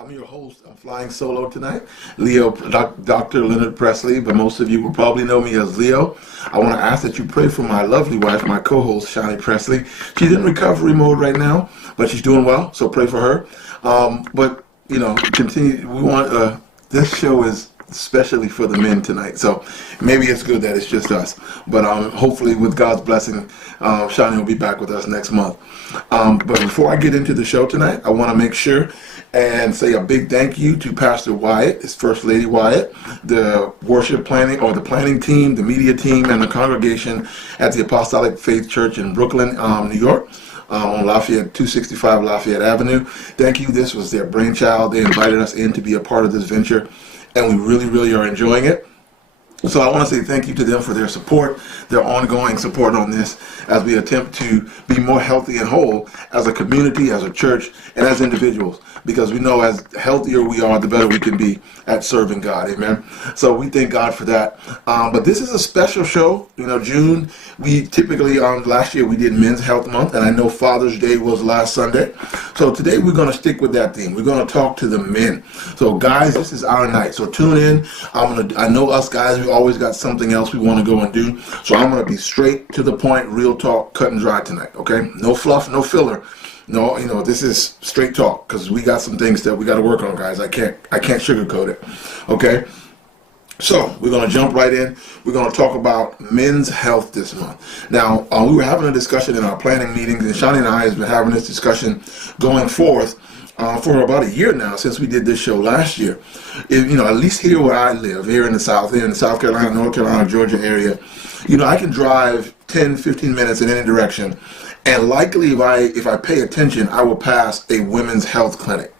I'm your host. I'm flying solo tonight, Leo, Dr. Leonard Presley, but most of you will probably know me as Leo. I want to ask that you pray for my lovely wife, my co-host, Shani Presley. She's in recovery mode right now, but she's doing well, so pray for her. But, you know, continue. We want, this show is especially for the men tonight, so maybe it's good that it's just us, but hopefully with God's blessing, Shani will be back with us next month. But before I get into the show tonight, I want to make sure and say a big thank you to Pastor Wyatt, his First Lady Wyatt, the worship planning or the planning team, the media team, and the congregation at the Apostolic Faith Church in Brooklyn, New York, on Lafayette 265 Lafayette Avenue. Thank you. This was their brainchild. They invited us in to be a part of this venture, and we really are enjoying it. So I want to say thank you to them for their support, their ongoing support on this as we attempt to be more healthy and whole as a community, as a church, and as individuals. Because we know as healthier we are, the better we can be at serving God. Amen. So we thank God for that. But this is a special show. You know, June, we typically, last year we did Men's Health Month, and I know Father's Day was last Sunday. So today we're going to stick with that theme. We're going to talk to the men. So guys, this is our night. So tune in. I know us guys, we always got something else we want to go and do. So I'm going to be straight to the point, real talk, cut and dry tonight. Okay? No fluff, no filler. No, you know, this is straight talk because we got some things that we got to work on, guys. I can't sugarcoat it. Okay? So we're going to jump right in. We're going to talk about men's health this month. Now, we were having a discussion in our planning meetings, and Shani and I have been having this discussion going forth for about a year now since we did this show last year. You know, at least here where I live, here in the South Carolina, North Carolina, Georgia area, you know, I can drive 10, 15 minutes in any direction. And likely if I pay attention, I will pass a women's health clinic,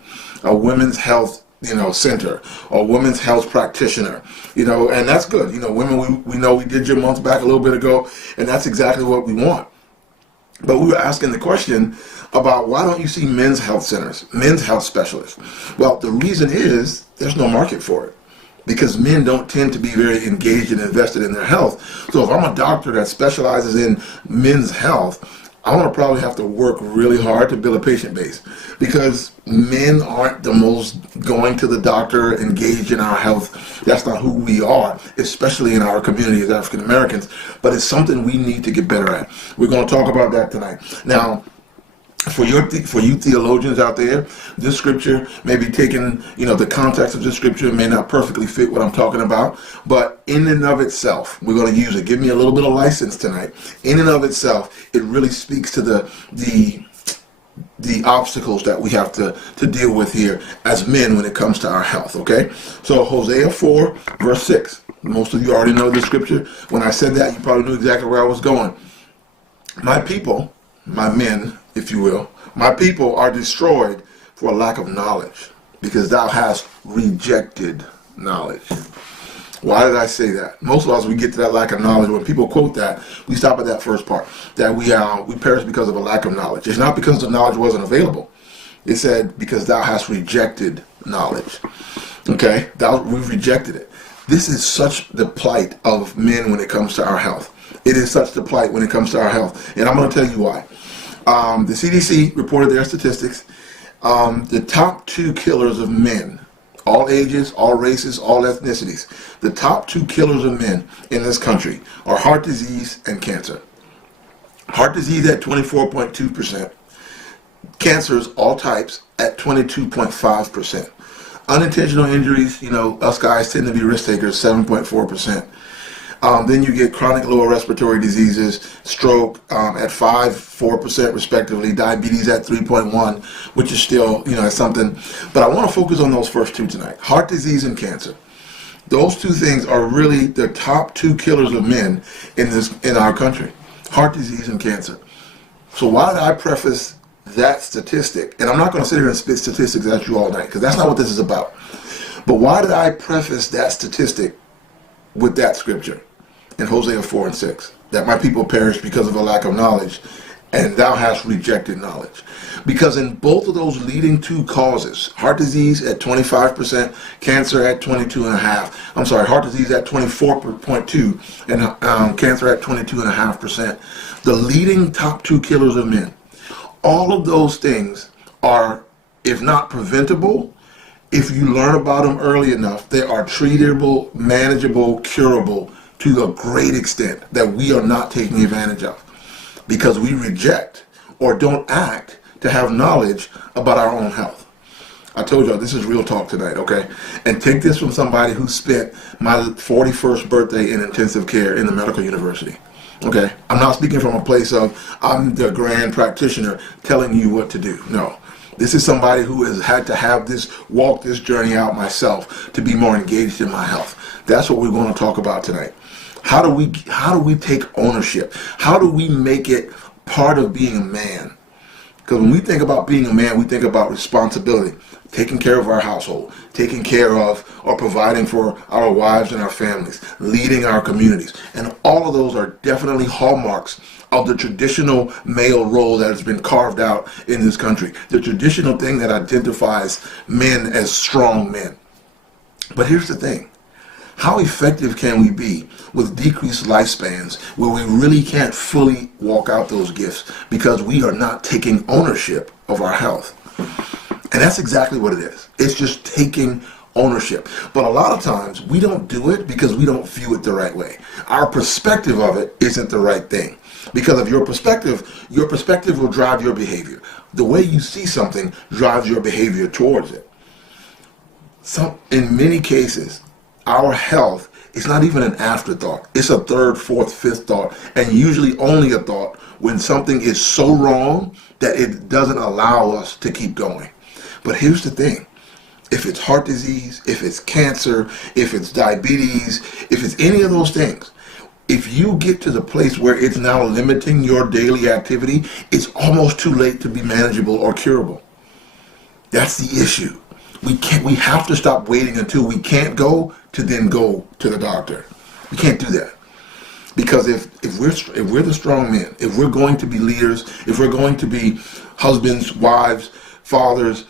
a women's health, you know, center, or women's health practitioner, you know, and that's good. You know, women, we know we did your month back a little bit ago, and that's exactly what we want. But we were asking the question about why don't you see men's health centers, men's health specialists? Well, the reason is there's no market for it because men don't tend to be very engaged and invested in their health. So if I'm a doctor that specializes in men's health, I'm going to probably have to work really hard to build a patient base because men aren't the most going to the doctor, engaged in our health. That's not who we are, especially in our community as African Americans. But it's something we need to get better at. We're going to talk about that tonight. Now, for you theologians out there, this scripture may be taken, you know, the context of this scripture may not perfectly fit what I'm talking about, but in and of itself, we're going to use it. Give me a little bit of license tonight. In and of itself, it really speaks to the obstacles that we have to deal with here as men when it comes to our health, okay? So Hosea 4, verse 6. Most of you already know this scripture. When I said that, you probably knew exactly where I was going. My people, my men, if you will, my people are destroyed for a lack of knowledge, because thou hast rejected knowledge. Why did I say that? Most of us, we get to that lack of knowledge. When people quote that, we stop at that first part, that we perish because of a lack of knowledge. It's not because the knowledge wasn't available. It said, because thou hast rejected knowledge. Okay? We've rejected it. This is such the plight of men when it comes to our health. It is such the plight when it comes to our health. And I'm going to tell you why. The CDC reported their statistics. The top 2 killers of men, all ages, all races, all ethnicities, the top 2 killers of men in this country are heart disease and cancer. Heart disease at 24.2%. Cancers, all types, at 22.5%. Unintentional injuries, you know, us guys tend to be risk takers, 7.4%. Then you get chronic lower respiratory diseases, stroke at 4% respectively, diabetes at 3.1, which is still, you know, something. But I want to focus on those first 2 tonight, heart disease and cancer. Those 2 things are really the top 2 killers of men in our country, heart disease and cancer. So why did I preface that statistic? And I'm not going to sit here and spit statistics at you all night, because that's not what this is about. But why did I preface that statistic with that scripture in Hosea 4 and 6, that my people perish because of a lack of knowledge, and thou hast rejected knowledge? Because in both of those leading 2 causes, heart disease at 25%, cancer at 22.5%, I'm sorry, heart disease at 24.2%, and cancer at 22.5%, the leading top 2 killers of men, all of those things are, if not preventable, If you learn about them early enough, they are treatable, manageable, curable to a great extent that we are not taking advantage of because we reject or don't act to have knowledge about our own health. I told y'all this is real talk tonight, okay? And take this from somebody who spent my 41st birthday in intensive care in the medical university. Okay? I'm not speaking from a place of I'm the grand practitioner telling you what to do. No. This is somebody who has had to walk this journey out myself to be more engaged in my health. That's what we're going to talk about tonight. How do we take ownership? How do we make it part of being a man? Because when we think about being a man, we think about responsibility, taking care of our household, taking care of or providing for our wives and our families, leading our communities. And all of those are definitely hallmarks of the traditional male role that has been carved out in this country. The traditional thing that identifies men as strong men. But here's the thing. How effective can we be with decreased lifespans where we really can't fully walk out those gifts because we are not taking ownership of our health? And that's exactly what it is. It's just taking ownership. But a lot of times we don't do it because we don't view it the right way. Our perspective of it isn't the right thing. Because of your perspective will drive your behavior. The way you see something drives your behavior towards it. In many cases, our health is not even an afterthought. It's a third, fourth, fifth thought, and usually only a thought when something is so wrong that it doesn't allow us to keep going. But here's the thing. If it's heart disease, if it's cancer, if it's diabetes, if it's any of those things, if you get to the place where it's now limiting your daily activity, it's almost too late to be manageable or curable. That's the issue. We have to stop waiting until we can't go to then go to the doctor. We can't do that. Because if we're the strong men, if we're going to be leaders, if we're going to be husbands, wives, fathers,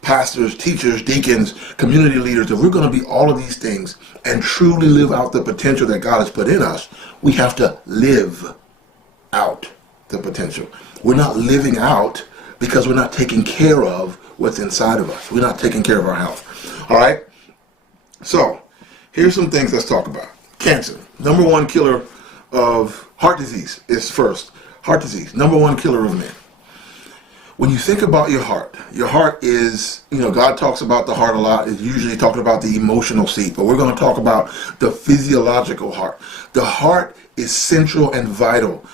pastors, teachers, deacons, community leaders, if we're going to be all of these things and truly live out the potential that God has put in us, we have to live out the potential. We're not living out because we're not taking care of what's inside of us. We're not taking care of our health. All right? So, here's some things let's talk about. Cancer. Number one killer of heart disease is first. Heart disease. Number one killer of men. When you think about your heart is, God talks about the heart a lot. It's usually talking about the emotional seat, but we're going to talk about the physiological heart. The heart is central and vital.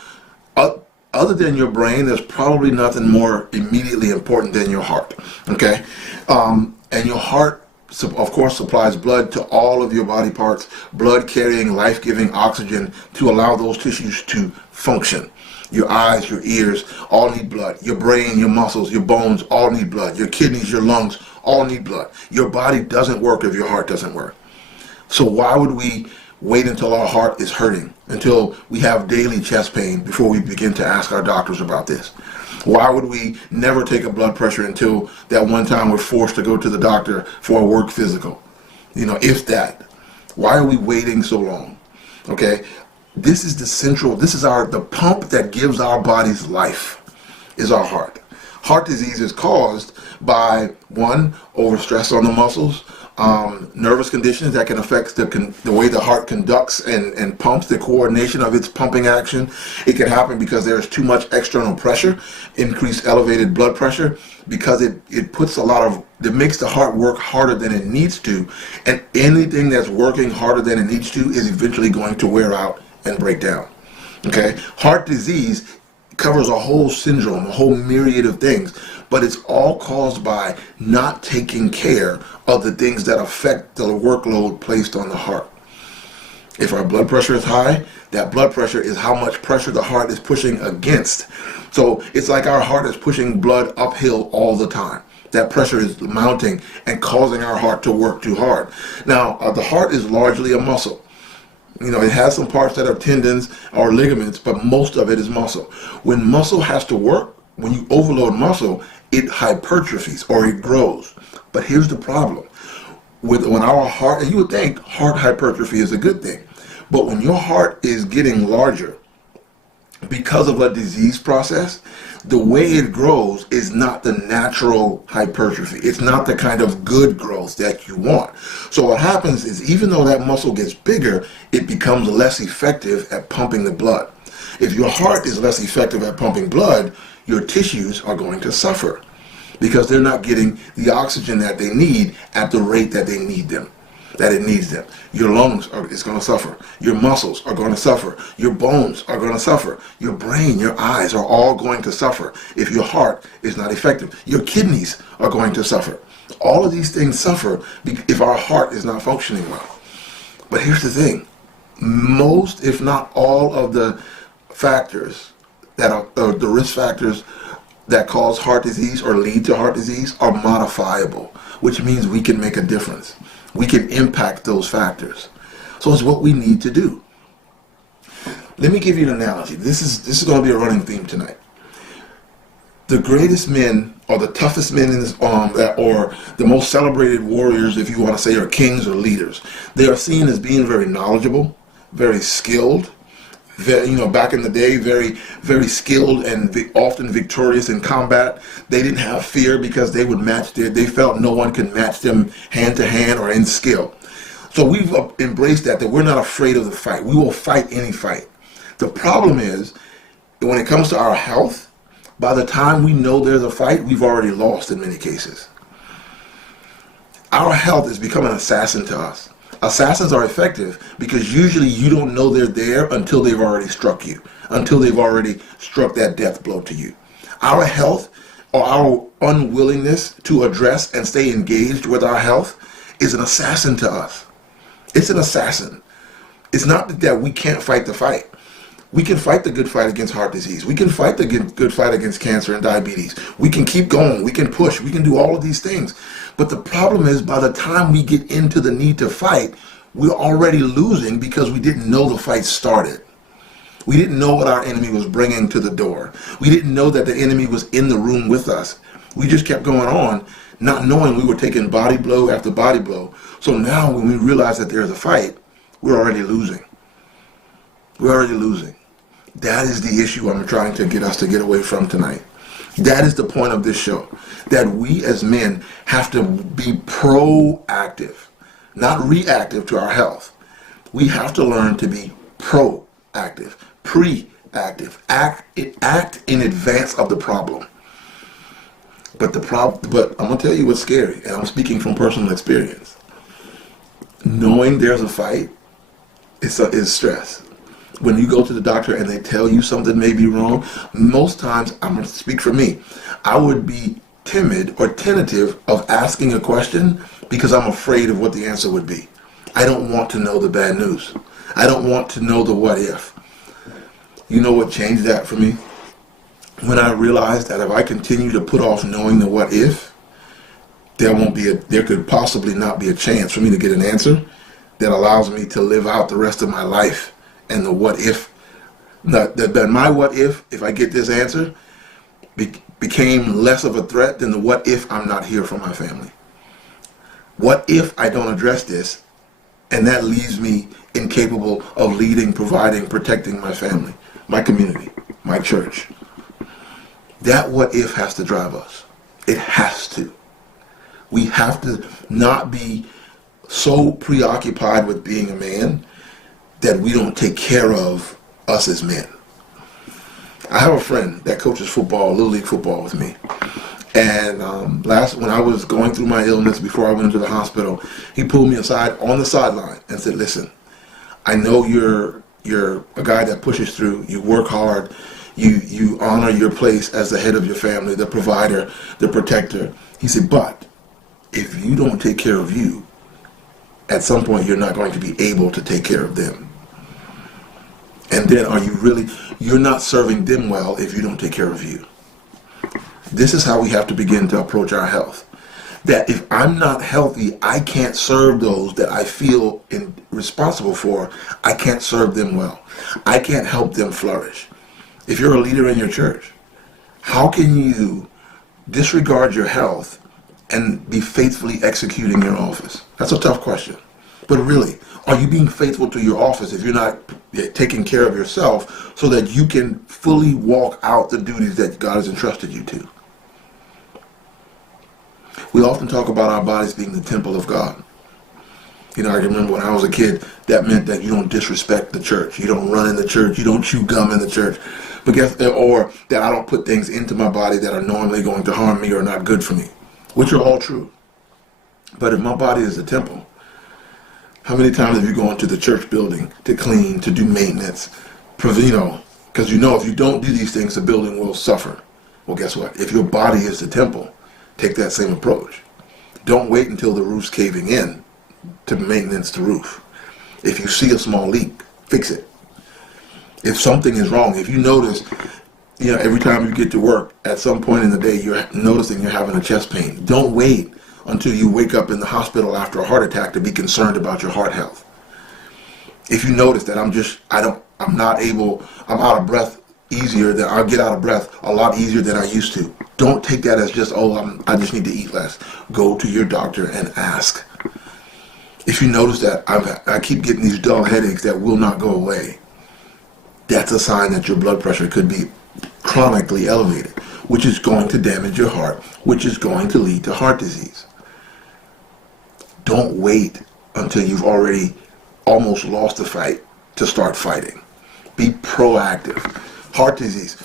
Other than your brain, there's probably nothing more immediately important than your heart, okay? And your heart, of course, supplies blood to all of your body parts, blood carrying life-giving oxygen to allow those tissues to function. Your eyes, your ears, all need blood. Your brain, your muscles, your bones, all need blood. Your kidneys, your lungs, all need blood. Your body doesn't work if your heart doesn't work. So why would we wait until our heart is hurting, until we have daily chest pain before we begin to ask our doctors about this? Why would we never take a blood pressure until that one time we're forced to go to the doctor for a work physical? If that. Why are we waiting so long? Okay? This is the pump that gives our bodies life, is our heart. Heart disease is caused by, one, overstress on the muscles, nervous conditions that can affect the way the heart conducts and pumps, the coordination of its pumping action. It can happen because there's too much external pressure, increased elevated blood pressure, because it makes the heart work harder than it needs to, and anything that's working harder than it needs to is eventually going to wear out and break down. Okay? Heart disease covers a whole syndrome, a whole myriad of things, but it's all caused by not taking care of the things that affect the workload placed on the heart. If our blood pressure is high, that blood pressure is how much pressure the heart is pushing against. So it's like our heart is pushing blood uphill all the time. That pressure is mounting and causing our heart to work too hard. Now, the heart is largely a muscle. It has some parts that are tendons or ligaments, but most of it is muscle. When muscle has to work, when you overload muscle, it hypertrophies or it grows. But here's the problem. When our heart, and you would think heart hypertrophy is a good thing, but when your heart is getting larger, because of a disease process, the way it grows is not the natural hypertrophy. It's not the kind of good growth that you want. So what happens is, even though that muscle gets bigger, it becomes less effective at pumping the blood. If your heart is less effective at pumping blood, your tissues are going to suffer because they're not getting the oxygen that they need at the rate that they need them. That it needs them. Your lungs is going to suffer. Your muscles are going to suffer. Your bones are going to suffer. Your brain, your eyes are all going to suffer if your heart is not effective. Your kidneys are going to suffer. All of these things suffer if our heart is not functioning well. But here's the thing. Most, if not all, of the factors that are the risk factors that cause heart disease or lead to heart disease are modifiable, which means we can make a difference. We can impact those factors. So it's what we need to do. Let me give you an analogy. This is going to be a running theme tonight. The greatest men, or the toughest men in this or the most celebrated warriors, if you want to say, are kings or leaders. They are seen as being very knowledgeable, very skilled, very, back in the day, very, very skilled and often victorious in combat. They didn't have fear because they would they felt no one could match them hand to hand or in skill. So we've embraced that we're not afraid of the fight. We will fight any fight. The problem is, when it comes to our health, by the time we know there's a fight, we've already lost in many cases. Our health has become an assassin to us. Assassins are effective because usually you don't know they're there until they've already struck you, until they've already struck that death blow to you. Our health, or our unwillingness to address and stay engaged with our health, is an assassin to us. It's an assassin. It's not that we can't fight the fight. We can fight the good fight against heart disease. We can fight the good fight against cancer and diabetes. We can keep going. We can push. We can do all of these things. But the problem is, by the time we get into the need to fight, we're already losing because we didn't know the fight started. We didn't know what our enemy was bringing to the door. We didn't know that the enemy was in the room with us. We just kept going on, not knowing we were taking body blow after body blow. So now when we realize that there's a fight, we're already losing. We're already losing. That is the issue I'm trying to get us to get away from tonight. That is the point of this show. That we as men have to be proactive, not reactive to our health. We have to learn to be proactive, preactive, act in advance of the problem. But I'm gonna tell you what's scary, and I'm speaking from personal experience. Knowing there's a fight is stress. When you go to the doctor and they tell you something may be wrong, most times, I'm going to speak for me, I would be timid or tentative of asking a question because I'm afraid of what the answer would be. I don't want to know the bad news. I don't want to know the what if. You know what changed that for me? When I realized that if I continue to put off knowing the what if, there could possibly not be a chance for me to get an answer that allows me to live out the rest of my life. And the what if, that my what if I get this answer, became less of a threat than the what if I'm not here for my family. What if I don't address this, and that leaves me incapable of leading, providing, protecting my family, my community, my church. That what if has to drive us. It has to. We have to not be so preoccupied with being a man that we don't take care of us as men. I have a friend that coaches football, Little League football with me. And when I was going through my illness before I went into the hospital, he pulled me aside on the sideline and said, listen, I know you're a guy that pushes through, you work hard, you honor your place as the head of your family, the provider, the protector. He said, but if you don't take care of you, at some point you're not going to be able to take care of them. And then you're not serving them well if you don't take care of you. This is how we have to begin to approach our health. That if I'm not healthy, I can't serve those that I feel responsible for. I can't serve them well. I can't help them flourish. If you're a leader in your church, how can you disregard your health and be faithfully executing your office? That's a tough question. But really, are you being faithful to your office if you're not taking care of yourself so that you can fully walk out the duties that God has entrusted you to. We often talk about our bodies being the temple of God. You know, I remember when I was a kid, that meant that you don't disrespect the church. You don't run in the church. You don't chew gum in the church. Or that I don't put things into my body that are normally going to harm me or not good for me, which are all true. But if my body is a temple, how many times have you gone to the church building to clean, to do maintenance? Because if you don't do these things, the building will suffer. Well, guess what? If your body is the temple, take that same approach. Don't wait until the roof's caving in to maintenance the roof. If you see a small leak, fix it. If something is wrong, if you notice, every time you get to work, at some point in the day, you're noticing you're having a chest pain. Don't wait until you wake up in the hospital after a heart attack to be concerned about your heart health. If you notice that I'm out of breath I'll get out of breath a lot easier than I used to. Don't take that as just, I just need to eat less. Go to your doctor and ask. If you notice that I keep getting these dull headaches that will not go away, that's a sign that your blood pressure could be chronically elevated, which is going to damage your heart, which is going to lead to heart disease. Don't wait until you've already almost lost the fight to start fighting. Be proactive. Heart disease.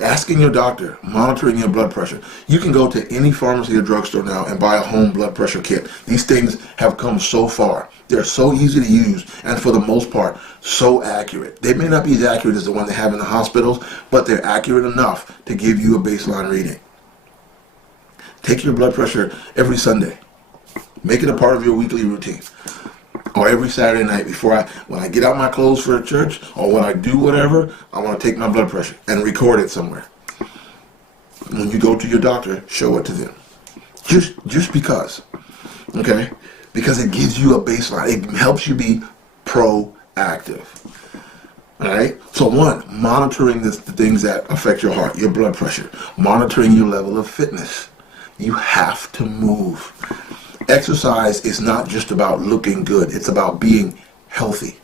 Asking your doctor, monitoring your blood pressure. You can go to any pharmacy or drugstore now and buy a home blood pressure kit. These things have come so far. They're so easy to use and for the most part, so accurate. They may not be as accurate as the one they have in the hospitals, but they're accurate enough to give you a baseline reading. Take your blood pressure every Sunday. Make it a part of your weekly routine. Or every Saturday night when I get out my clothes for church, or when I do whatever, I want to take my blood pressure and record it somewhere. When you go to your doctor, show it to them. Just because. Okay? Because it gives you a baseline. It helps you be proactive. Alright? So one, monitoring the things that affect your heart, your blood pressure, monitoring your level of fitness. You have to move. Exercise is not just about looking good. It's about being healthy.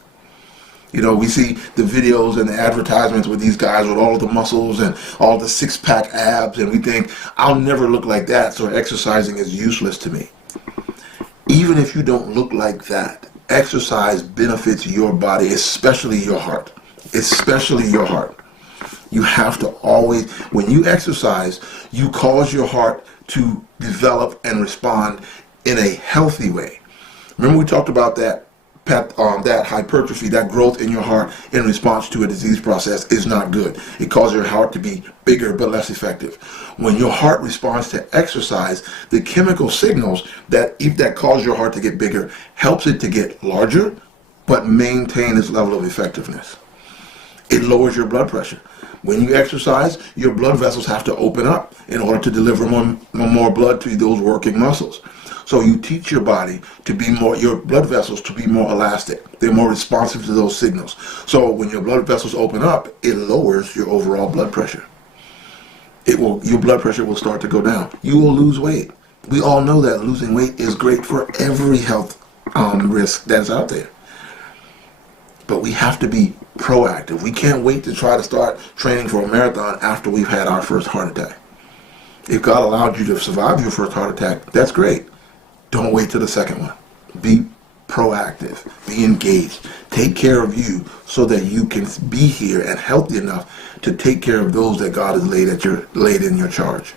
We see the videos and the advertisements with these guys with all of the muscles and all the six-pack abs, and we think, I'll never look like that, so exercising is useless to me. Even if you don't look like that, exercise benefits your body, especially your heart. Especially your heart. You have to always, when you exercise, you cause your heart to develop and respond in a healthy way. Remember we talked about that hypertrophy, that growth in your heart in response to a disease process is not good. It causes your heart to be bigger but less effective. When your heart responds to exercise, the chemical signals that cause your heart to get bigger helps it to get larger but maintain its level of effectiveness. It lowers your blood pressure. When you exercise, your blood vessels have to open up in order to deliver more blood to those working muscles. So you teach your body to be your blood vessels to be more elastic. They're more responsive to those signals. So when your blood vessels open up, it lowers your overall blood pressure. Your blood pressure will start to go down. You will lose weight. We all know that losing weight is great for every health risk that's out there. But we have to be proactive. We can't wait to try to start training for a marathon after we've had our first heart attack. If God allowed you to survive your first heart attack, that's great. Don't wait till the second one. Be proactive. Be engaged. Take care of you so that you can be here and healthy enough to take care of those that God has laid in your charge.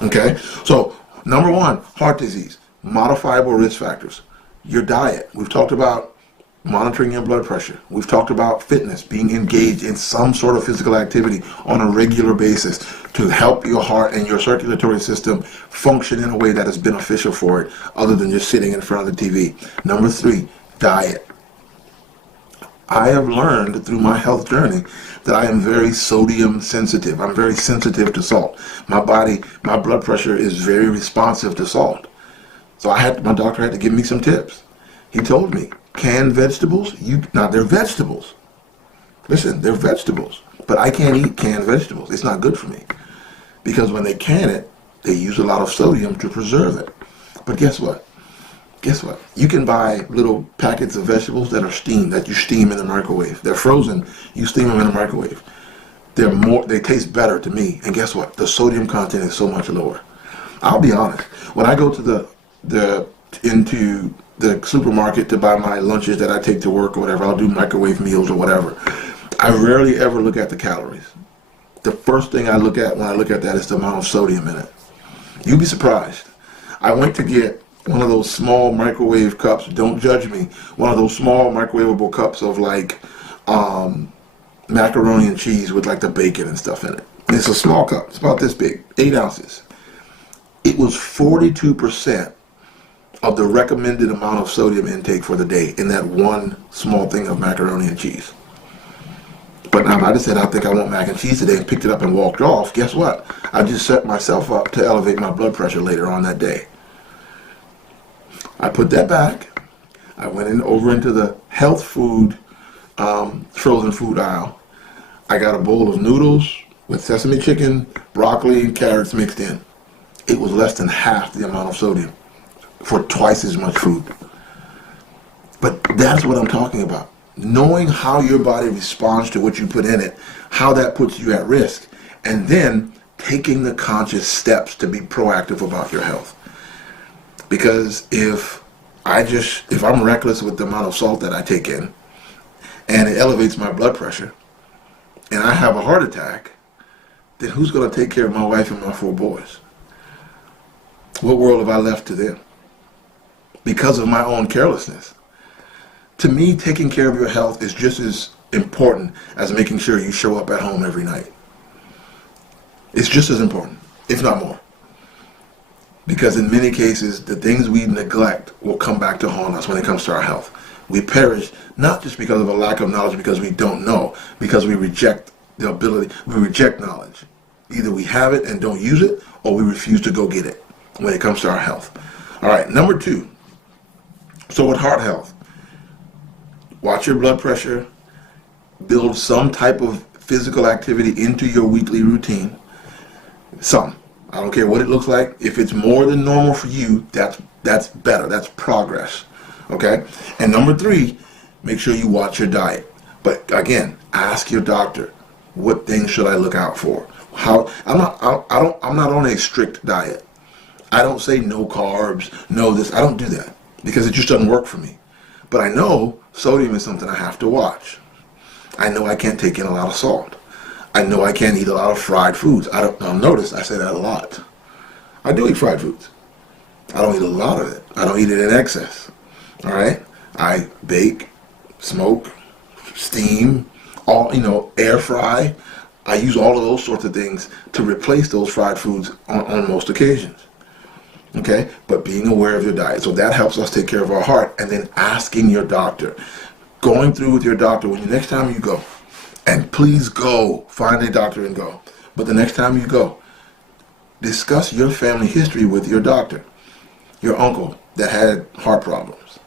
Okay? So, number one, heart disease. Modifiable risk factors. Your diet. We've talked about monitoring your blood pressure. We've talked about fitness, being engaged in some sort of physical activity on a regular basis to help your heart and your circulatory system function in a way that is beneficial for it, other than just sitting in front of the TV. Number three, diet. I have learned through my health journey that I am very sodium sensitive. I'm very sensitive to salt. My blood pressure is very responsive to salt. So my doctor had to give me some tips. He told me, canned vegetables, they're vegetables. Listen, they're vegetables. But I can't eat canned vegetables. It's not good for me. Because when they can it, they use a lot of sodium to preserve it. But guess what? Guess what? You can buy little packets of vegetables that are steamed, that you steam in the microwave. They're frozen. You steam them in the microwave. They taste better to me. And guess what? The sodium content is so much lower. I'll be honest. When I go to into the supermarket to buy my lunches that I take to work or whatever, I'll do microwave meals or whatever. I rarely ever look at the calories. The first thing I look at when I look at that is the amount of sodium in it. You'd be surprised. I went to get one of those small microwave cups, don't judge me, one of those small microwavable cups of like macaroni and cheese with like the bacon and stuff in it. And it's a small cup. It's about this big, 8 ounces. It was 42% of the recommended amount of sodium intake for the day in that one small thing of macaroni and cheese. But now if I just said, I think I want mac and cheese today and picked it up and walked off, guess what? I just set myself up to elevate my blood pressure later on that day. I put that back. I went over into the health food, frozen food aisle. I got a bowl of noodles with sesame chicken, broccoli, and carrots mixed in. It was less than half the amount of sodium for twice as much food. But that's what I'm talking about. Knowing how your body responds to what you put in it, how that puts you at risk, and then taking the conscious steps to be proactive about your health. Because if I'm reckless with the amount of salt that I take in, and it elevates my blood pressure, and I have a heart attack, then who's going to take care of my wife and my 4 boys? What world have I left to them? Because of my own carelessness. To me, taking care of your health is just as important as making sure you show up at home every night. It's just as important, if not more. Because in many cases, the things we neglect will come back to haunt us when it comes to our health. We perish not just because of a lack of knowledge, because we don't know, because we reject the ability, we reject knowledge. Either we have it and don't use it, or we refuse to go get it when it comes to our health. All right, number 2. So with heart health, watch your blood pressure, build some type of physical activity into your weekly routine. Some. I don't care what it looks like. If it's more than normal for you, that's better. That's progress. Okay? And number 3, make sure you watch your diet. But again, ask your doctor, what things should I look out for? I'm not on a strict diet. I don't say no carbs, no this. I don't do that because it just doesn't work for me. But I know sodium is something I have to watch. I know I can't take in a lot of salt. I know I can't eat a lot of fried foods. Notice I say that a lot. I do eat fried foods. I don't eat a lot of it. I don't eat it in excess. All right? I bake, smoke, steam, air fry. I use all of those sorts of things to replace those fried foods on most occasions. Okay? But being aware of your diet. So that helps us take care of our heart. And then asking your doctor. Going through with your doctor when next time you go. And please go. Find a doctor and go. But the next time you go, discuss your family history with your doctor. Your uncle that had heart problems.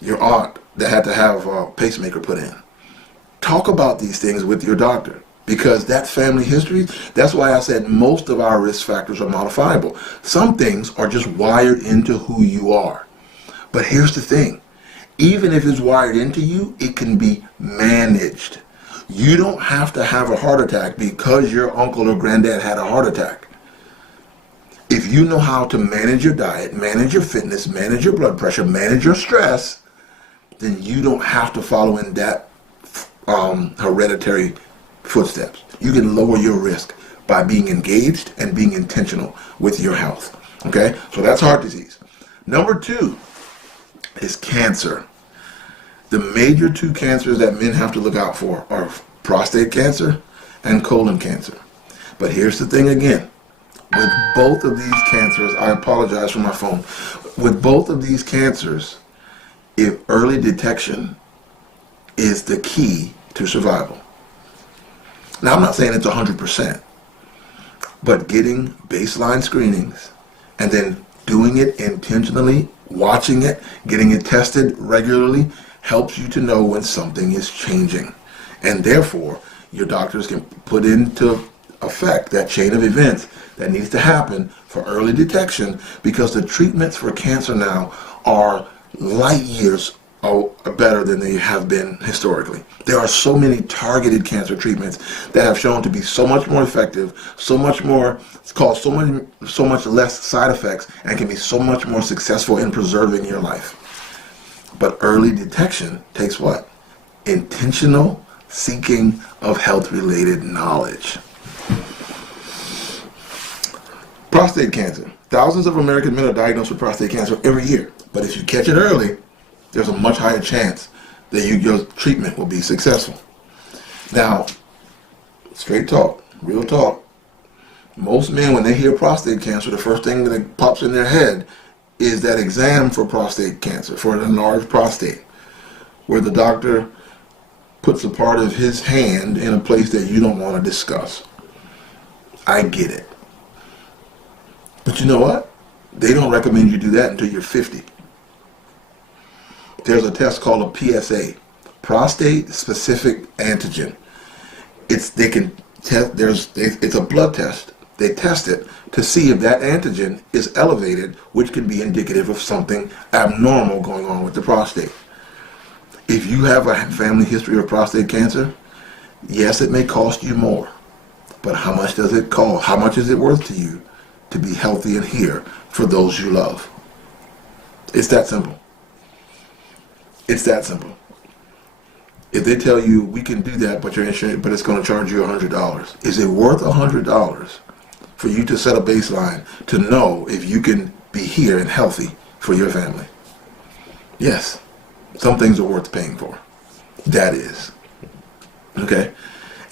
Your aunt that had to have a pacemaker put in. Talk about these things with your doctor. Because that family history, that's why I said most of our risk factors are modifiable. Some things are just wired into who you are. But here's the thing. Even if it's wired into you, it can be managed. You don't have to have a heart attack because your uncle or granddad had a heart attack. If you know how to manage your diet, manage your fitness, manage your blood pressure, manage your stress, then you don't have to follow in that hereditary footsteps. You can lower your risk by being engaged and being intentional with your health. Okay? So that's heart disease. Number 2 is cancer. The major 2 cancers that men have to look out for are prostate cancer and colon cancer. But here's the thing again. With both of these cancers, I apologize for my phone. With both of these cancers, if early detection is the key to survival. Now, I'm not saying it's 100%, but getting baseline screenings and then doing it intentionally, watching it, getting it tested regularly, helps you to know when something is changing. And therefore, your doctors can put into effect that chain of events that needs to happen for early detection, because the treatments for cancer now are light years better than they have been historically. There are so many targeted cancer treatments that have shown to be so much more effective, so much more, it's called so much less side effects, and can be so much more successful in preserving your life. But early detection takes what? Intentional seeking of health-related knowledge. Prostate cancer. Thousands of American men are diagnosed with prostate cancer every year. But if you catch it early, there's a much higher chance that your treatment will be successful. Now, straight talk, real talk. Most men, when they hear prostate cancer, the first thing that pops in their head is that exam for prostate cancer, for an enlarged prostate, where the doctor puts a part of his hand in a place that you don't want to discuss. I get it. But you know what? They don't recommend you do that until you're 50. There's a test called a PSA, prostate specific antigen. It's a blood test. They test it to see if that antigen is elevated, which can be indicative of something abnormal going on with the prostate. If you have a family history of prostate cancer, yes, it may cost you more, but how much does it cost? How much is it worth to you to be healthy and here for those you love? It's that simple. It's that simple. If they tell you we can do that, but it's going to charge you $100, is it worth $100 for you to set a baseline to know if you can be here and healthy for your family? Yes, some things are worth paying for. That is. Okay,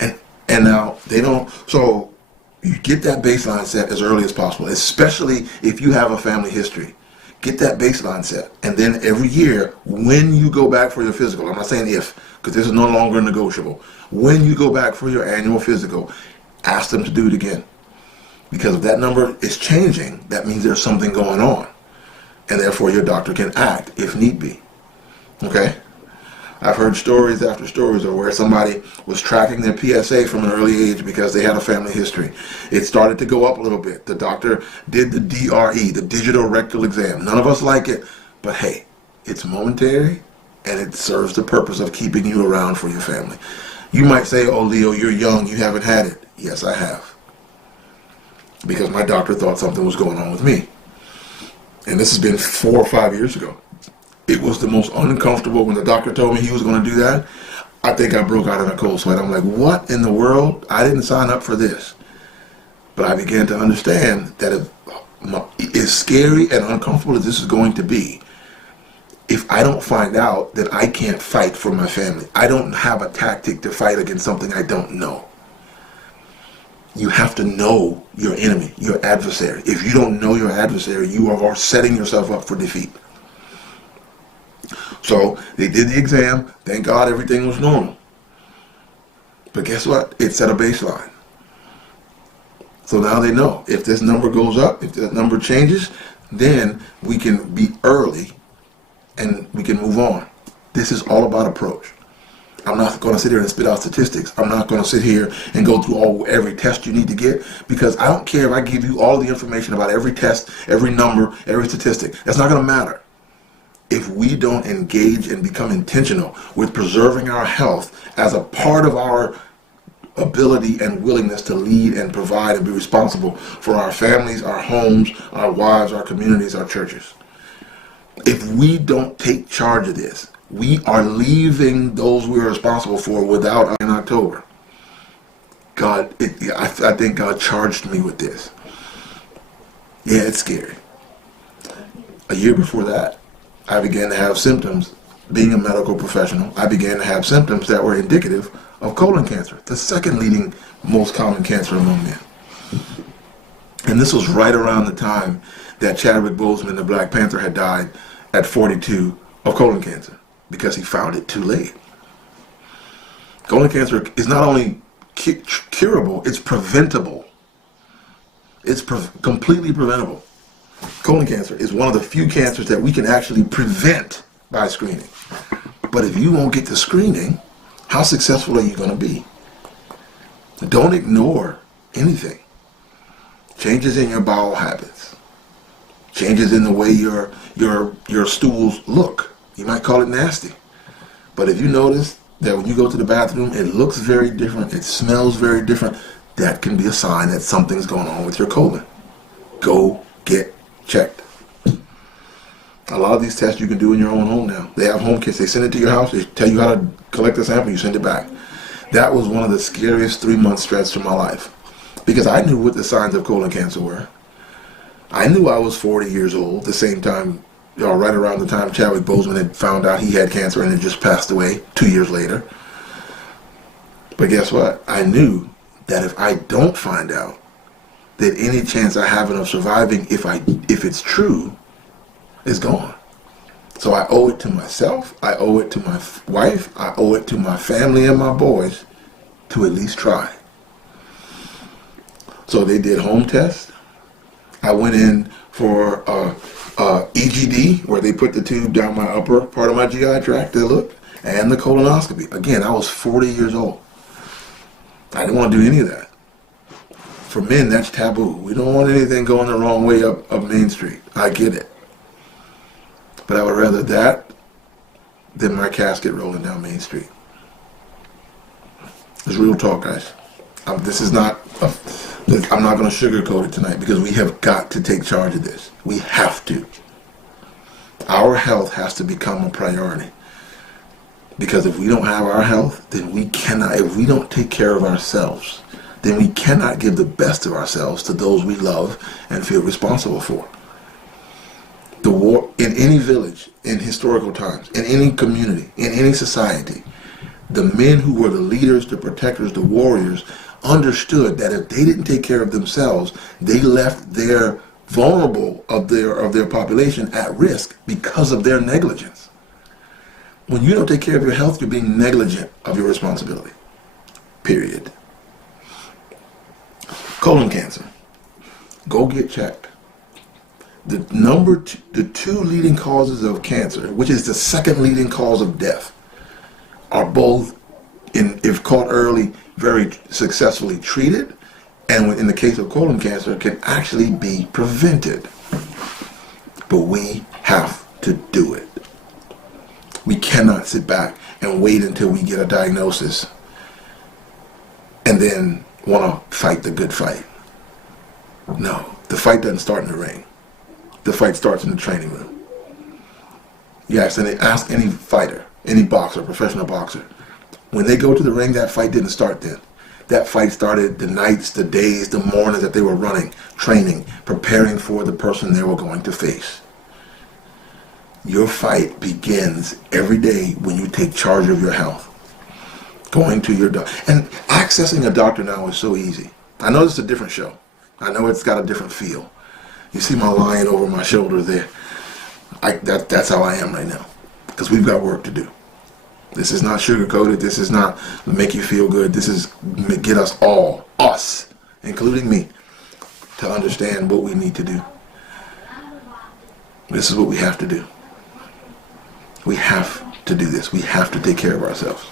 and now they don't. So you get that baseline set as early as possible, especially if you have a family history. Get that baseline set, and then every year when you go back for your physical, I'm not saying if, because this is no longer negotiable. When you go back for your annual physical, ask them to do it again, because if that number is changing, that means there's something going on, and therefore your doctor can act if need be. Okay? I've heard stories after stories of where somebody was tracking their PSA from an early age because they had a family history. It started to go up a little bit. The doctor did the DRE, the digital rectal exam. None of us like it, but hey, it's momentary and it serves the purpose of keeping you around for your family. You might say, oh, Leo, you're young, you haven't had it. Yes, I have. Because my doctor thought something was going on with me. And this has been 4 or 5 years ago. It was the most uncomfortable when the doctor told me he was going to do that. I think I broke out in a cold sweat. I'm like, what in the world? I didn't sign up for this. But I began to understand that as scary and uncomfortable as this is going to be, if I don't find out, then I can't fight for my family. I don't have a tactic to fight against something I don't know. You have to know your enemy, your adversary. If you don't know your adversary, you are setting yourself up for defeat. So they did the exam. Thank God everything was normal. But guess what? It set a baseline. So now they know if this number goes up, if that number changes, then we can be early and we can move on. This is all about approach. I'm not going to sit here and spit out statistics. I'm not going to sit here and go through every test you need to get, because I don't care if I give you all the information about every test, every number, every statistic. That's not going to matter if we don't engage and become intentional with preserving our health as a part of our ability and willingness to lead and provide and be responsible for our families, our homes, our wives, our communities, our churches. If we don't take charge of this, we are leaving those we're responsible for without in October. I think God charged me with this. Yeah, it's scary. A year before that, I began to have symptoms. Being a medical professional, I began to have symptoms that were indicative of colon cancer, the second leading most common cancer among men. And this was right around the time that Chadwick Boseman, the Black Panther, had died at 42 of colon cancer because he found it too late. Colon cancer is not only curable, it's preventable. It's completely preventable. Colon cancer is one of the few cancers that we can actually prevent by screening. But if you won't get the screening, how successful are you going to be? Don't ignore anything. Changes in your bowel habits, changes in the way your stools look. You might call it nasty. But if you notice that when you go to the bathroom, it looks very different, it smells very different, that can be a sign that something's going on with your colon. Go get checked. A lot of these tests you can do in your own home now. They have home kits. They send it to your house. They tell you how to collect the sample. You send it back. That was one of the scariest 3-month stretches of my life, because I knew what the signs of colon cancer were. I knew I was 40 years old, the same time, right around the time Chadwick Boseman had found out he had cancer and had just passed away 2 years later. But guess what? I knew that if I don't find out, that any chance I have of surviving, if it's true, is gone. So I owe it to myself, I owe it to my wife, I owe it to my family and my boys to at least try. So they did home tests. I went in for EGD, where they put the tube down my upper part of my GI tract to look, and the colonoscopy. Again, I was 40 years old. I didn't want to do any of that. For men, that's taboo. We don't want anything going the wrong way up Main Street. I get it. But I would rather that than my casket rolling down Main Street. It's real talk, guys. I'm not going to sugarcoat it tonight, because we have got to take charge of this. We have to. Our health has to become a priority. Because if we don't have our health, then we cannot, if we don't take care of ourselves, then we cannot give the best of ourselves to those we love and feel responsible for. The war in any village, in historical times, in any community, in any society, the men who were the leaders, the protectors, the warriors, understood that if they didn't take care of themselves, they left their vulnerable of their population at risk because of their negligence. When you don't take care of your health, you're being negligent of your responsibility. Period. Colon cancer. Go get checked. The two leading causes of cancer, which is the second leading cause of death, are both, if caught early, very successfully treated, and in the case of colon cancer, can actually be prevented. But we have to do it. We cannot sit back and wait until we get a diagnosis and then want to fight the good fight. No, the fight doesn't start in the ring. The fight starts in the training room. Yes, and ask any fighter, any boxer, professional boxer, when they go to the ring, that fight didn't start then. That fight started the nights, the days, the mornings that they were running, training, preparing for the person they were going to face. Your fight begins every day when you take charge of your health. Going to your doctor. And accessing a doctor now is so easy. I know it's a different show. I know it's got a different feel. You see my lion over my shoulder there. That's how I am right now. Because we've got work to do. This is not sugar-coated. This is not make you feel good. This is get us all, us, including me, to understand what we need to do. This is what we have to do. We have to do this. We have to take care of ourselves.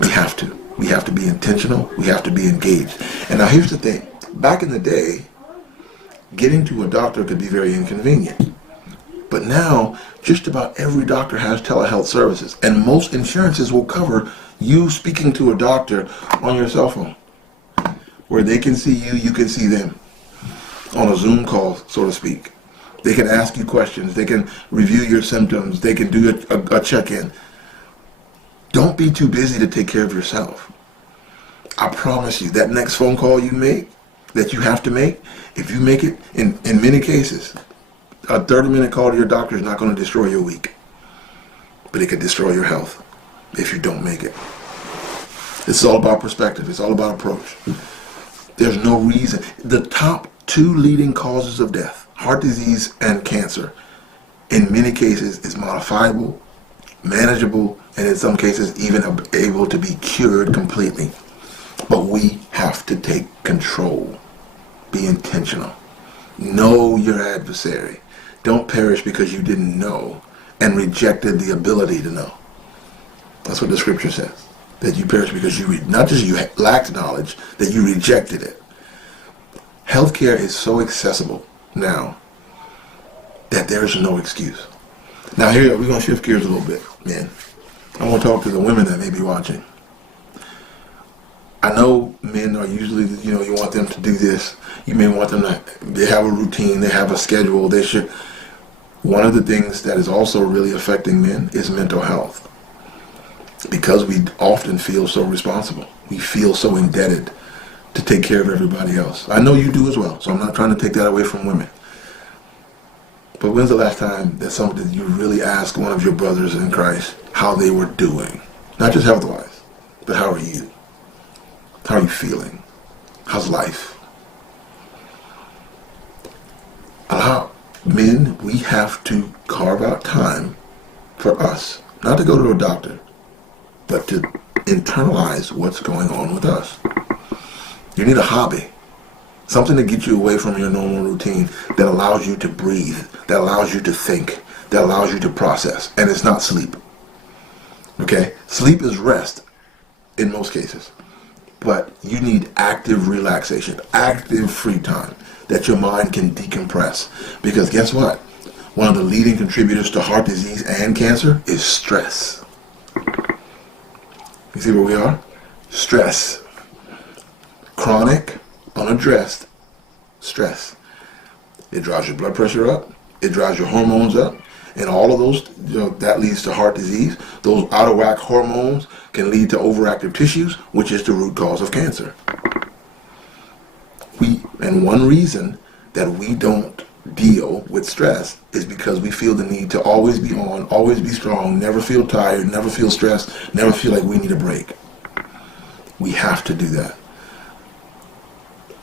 We have to. We have to be intentional. We have to be engaged. And now here's the thing. Back in the day, getting to a doctor could be very inconvenient. But now, just about every doctor has telehealth services. And most insurances will cover you speaking to a doctor on your cell phone, where they can see you, you can see them, on a Zoom call, so to speak. They can ask you questions. They can review your symptoms. They can do a check-in. Don't be too busy to take care of yourself. I promise you, that next phone call you make, that you have to make, if you make it, in many cases, a 30-minute call to your doctor is not going to destroy your week. But it could destroy your health if you don't make it. It's all about perspective. It's all about approach. There's no reason. The top two leading causes of death, heart disease and cancer, in many cases is modifiable, manageable, and in some cases even able to be cured completely. But we have to take control. Be intentional. Know your adversary. Don't perish because you didn't know and rejected the ability to know. That's what the scripture says. That you perish because not just you lacked knowledge, that you rejected it. Healthcare is so accessible now. that there's no excuse. Now here, we're going to shift gears a little bit, man. I want to talk to the women that may be watching. I know men are usually, you want them to do this. You may want them to, they have a routine, they have a schedule, they should. One of the things that is also really affecting men is mental health. Because we often feel so responsible. We feel so indebted to take care of everybody else. I know you do as well, so I'm not trying to take that away from women. But when's the last time that you really asked one of your brothers in Christ how they were doing? Not just health-wise, but how are you? How are you feeling? How's life? Men, we have to carve out time for us. Not to go to a doctor, but to internalize what's going on with us. You need a hobby. Something to get you away from your normal routine that allows you to breathe, that allows you to think, that allows you to process. And it's not sleep. Okay? Sleep is rest in most cases. But you need active relaxation, active free time that your mind can decompress. Because guess what? One of the leading contributors to heart disease and cancer is stress. You see where we are? Stress. Chronic, unaddressed stress. It drives your blood pressure up. It drives your hormones up. And all of those, that leads to heart disease. Those out of whack hormones can lead to overactive tissues, which is the root cause of cancer. And one reason that we don't deal with stress is because we feel the need to always be on, always be strong, never feel tired, never feel stressed, never feel like we need a break. We have to do that.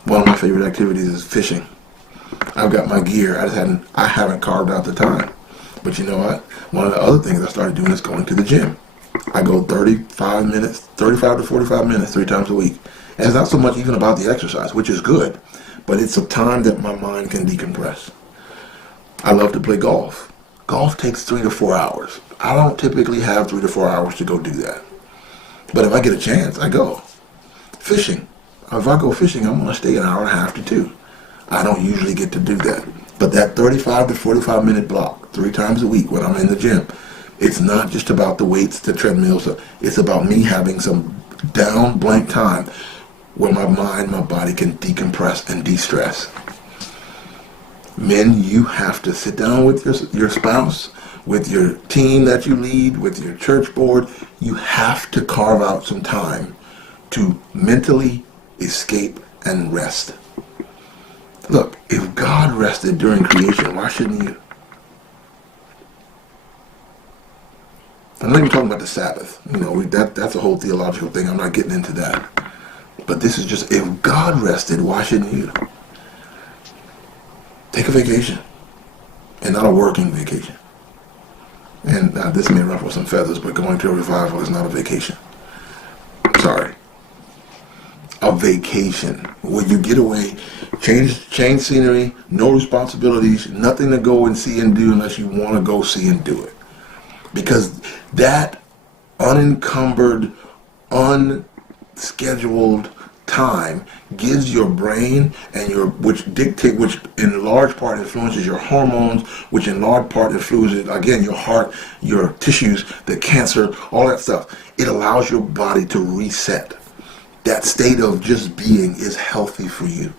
One of my favorite activities is fishing. I've got my gear. I haven't carved out the time. But you know what? One of the other things I started doing is going to the gym. I go 35 to 45 minutes 3 times a week. And it's not so much even about the exercise, which is good, but it's a time that my mind can decompress. I love to play golf. Golf takes 3 to 4 hours. I don't typically have 3 to 4 hours to go do that. But if I get a chance, I go. Fishing. If I go fishing, I'm going to stay an hour and a half to 2. I don't usually get to do that. But that 35 to 45 minute block, 3 times a week when I'm in the gym, it's not just about the weights, the treadmills. It's about me having some down blank time where my mind, my body can decompress and de-stress. Men, you have to sit down with your spouse, with your team that you lead, with your church board. You have to carve out some time to mentally escape and rest. Look, if God rested during creation, why shouldn't you? I'm not even talking about the Sabbath. That's a whole theological thing. I'm not getting into that. But this is just, if God rested, why shouldn't you? Take a vacation. And not a working vacation. And now this may ruffle some feathers, but going to a revival is not a vacation. Sorry. A vacation where you get away, change scenery, no responsibilities, nothing to go and see and do unless you want to go see and do it. Because that unencumbered, unscheduled time gives your brain and which in large part influences your hormones, which in large part influences, again, your heart, your tissues, the cancer, all that stuff. It allows your body to reset. That state of just being is healthy for you.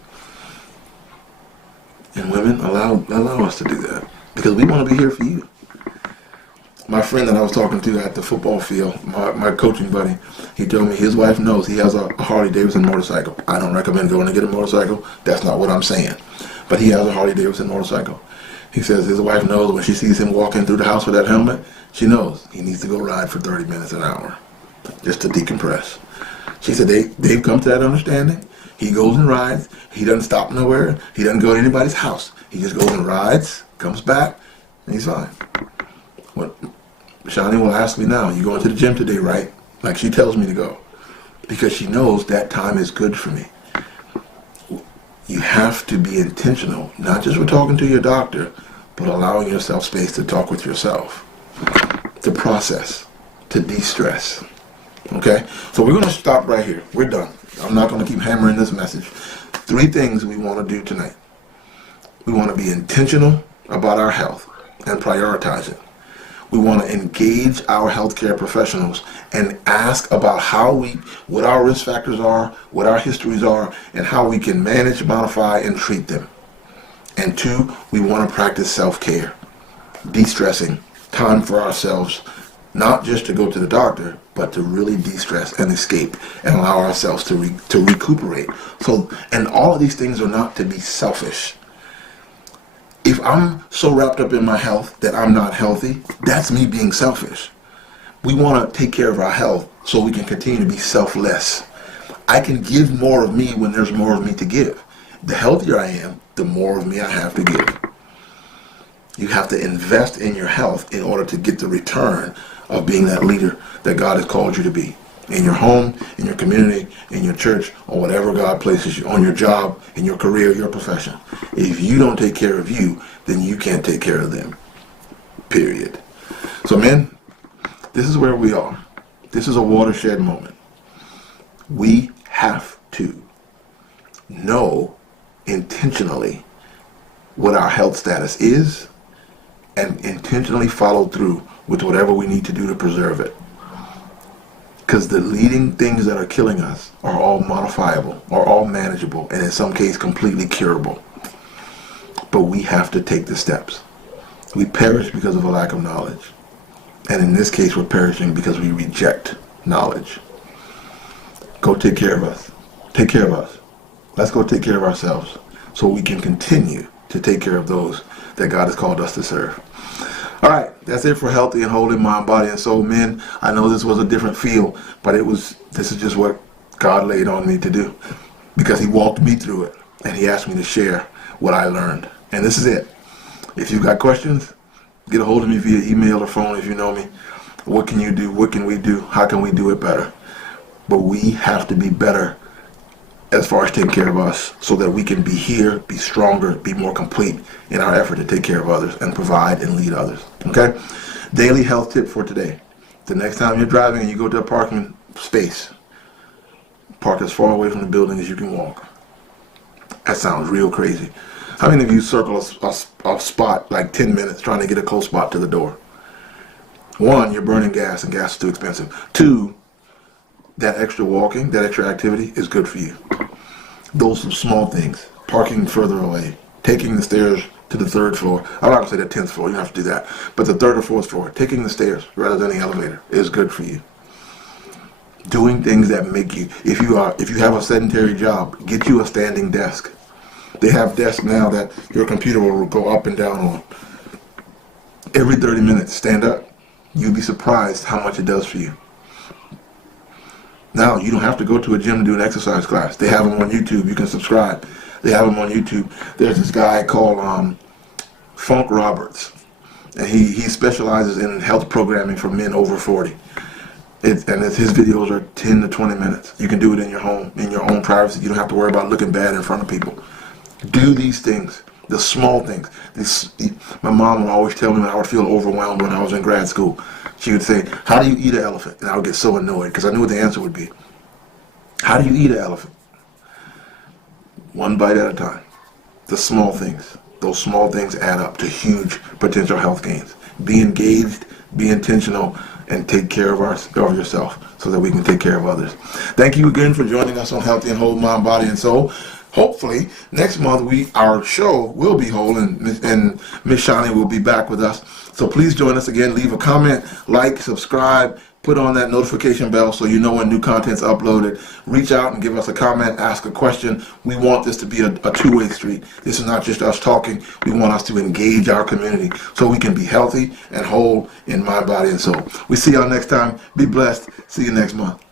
And women, allow us to do that. Because we want to be here for you. My friend that I was talking to at the football field, my coaching buddy, he told me his wife knows he has a Harley Davidson motorcycle. I don't recommend going to get a motorcycle. That's not what I'm saying. But he has a Harley Davidson motorcycle. He says his wife knows when she sees him walking through the house with that helmet, she knows he needs to go ride for 30 minutes an hour just to decompress. She said they've come to that understanding. He goes and rides. He doesn't stop nowhere. He doesn't go to anybody's house. He just goes and rides, comes back, and he's fine. What Shani will ask me now, you going to the gym today, right? Like she tells me to go. Because she knows that time is good for me. You have to be intentional, not just with talking to your doctor, but allowing yourself space to talk with yourself, to process, to de-stress. Okay? So we're going to stop right here. We're done. I'm not going to keep hammering this message. 3 things we want to do tonight. We want to be intentional about our health and prioritize it. We want to engage our healthcare professionals and ask about what our risk factors are, what our histories are, and how we can manage, modify, and treat them. And 2, we want to practice self-care, de-stressing, time for ourselves, not just to go to the doctor, but to really de-stress and escape and allow ourselves to recuperate. So, and all of these things are not to be selfish. If I'm so wrapped up in my health that I'm not healthy, that's me being selfish. We want to take care of our health so we can continue to be selfless. I can give more of me when there's more of me to give. The healthier I am, the more of me I have to give. You have to invest in your health in order to get the return of being that leader that God has called you to be. In your home, in your community, in your church, or whatever God places you, on your job, in your career, your profession. If you don't take care of you, then you can't take care of them. Period. So men, this is where we are. This is a watershed moment. We have to know intentionally what our health status is and intentionally follow through with whatever we need to do to preserve it. Because the leading things that are killing us are all modifiable, are all manageable, and in some cases completely curable. But we have to take the steps. We perish because of a lack of knowledge. And in this case, we're perishing because we reject knowledge. Go take care of us. Take care of us. Let's go take care of ourselves so we can continue to take care of those that God has called us to serve. All right, that's it for Healthy and Whole in Mind, Body, and Soul. Men, I know this was a different feel, but this is just what God laid on me to do because he walked me through it and he asked me to share what I learned. And this is it. If you've got questions, get a hold of me via email or phone if you know me. What can you do? What can we do? How can we do it better? But we have to be better as far as taking care of us so that we can be here, be stronger, be more complete in our effort to take care of others and provide and lead others. Okay? Daily health tip for today. The next time you're driving and you go to a parking space, park as far away from the building as you can walk. That sounds real crazy. How many of you circle a spot like 10 minutes trying to get a close spot to the door? 1, you're burning gas and gas is too expensive. 2, that extra walking, that extra activity is good for you. Those are small things. Parking further away, taking the stairs to the 3rd floor. I'm not going to say the 10th floor, you don't have to do that. But the 3rd or 4th floor, taking the stairs rather than the elevator is good for you. Doing things that make you, if you have a sedentary job, get you a standing desk. They have desks now that your computer will go up and down on. Every 30 minutes, stand up. You'll be surprised how much it does for you. Now, you don't have to go to a gym to do an exercise class. They have them on YouTube. You can subscribe. They have them on YouTube. There's this guy called Funk Roberts. And he specializes in health programming for men over 40. His videos are 10 to 20 minutes. You can do it in your home, in your own privacy. You don't have to worry about looking bad in front of people. Do these things, the small things. My mom would always tell me when I would feel overwhelmed when I was in grad school. She would say, "How do you eat an elephant?" And I would get so annoyed because I knew what the answer would be. How do you eat an elephant? One bite at a time. The small things. Those small things add up to huge potential health gains. Be engaged, be intentional, and take care of yourself so that we can take care of others. Thank you again for joining us on Healthy and Whole Mind, Body, and Soul. Hopefully, next month our show will be whole and Miss Shani will be back with us. So please join us again. Leave a comment, like, subscribe, put on that notification bell so you know when new content's uploaded. Reach out and give us a comment, ask a question. We want this to be a two-way street. This is not just us talking. We want us to engage our community so we can be healthy and whole in mind, body, and soul. We see y'all next time. Be blessed. See you next month.